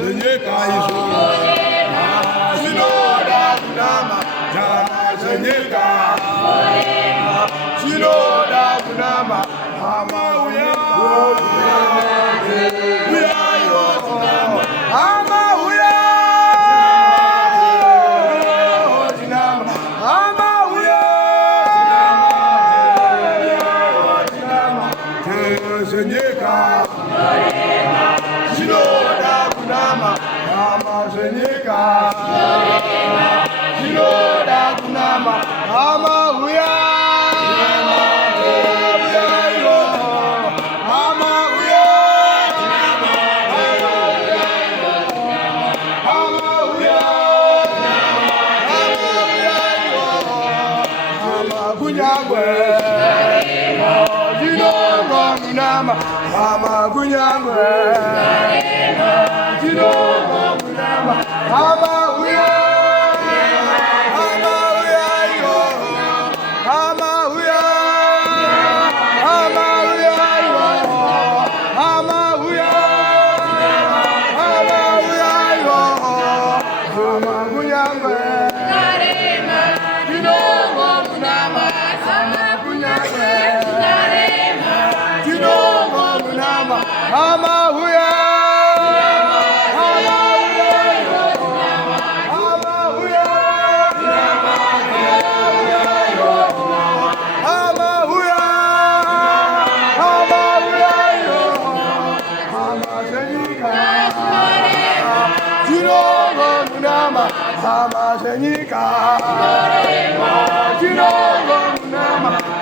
zenyeka izo zinoda kunama zenyeka zinoda kunama Hama huyayi Hama huyayi Hama huyayi zenyeka zinoda kunama Hama zenyeka zinoda kunama Hama huyayi Hama kunyangwe, Shiloh kunama, Hama huyayi, Hama huyayi, Hama huyayi, Hama huyayi, Hama huyayi, Hama huyayi, Hama kunyangwe, Shiloh kunama, Hama kunyangwe. Hama huyayi, Hama huyayi, Hama huyayi, Hama huyayi, Hama huyayi, Hama zenyeka, Shiloh kunama, Hama zenyeka, Shiloh kunama.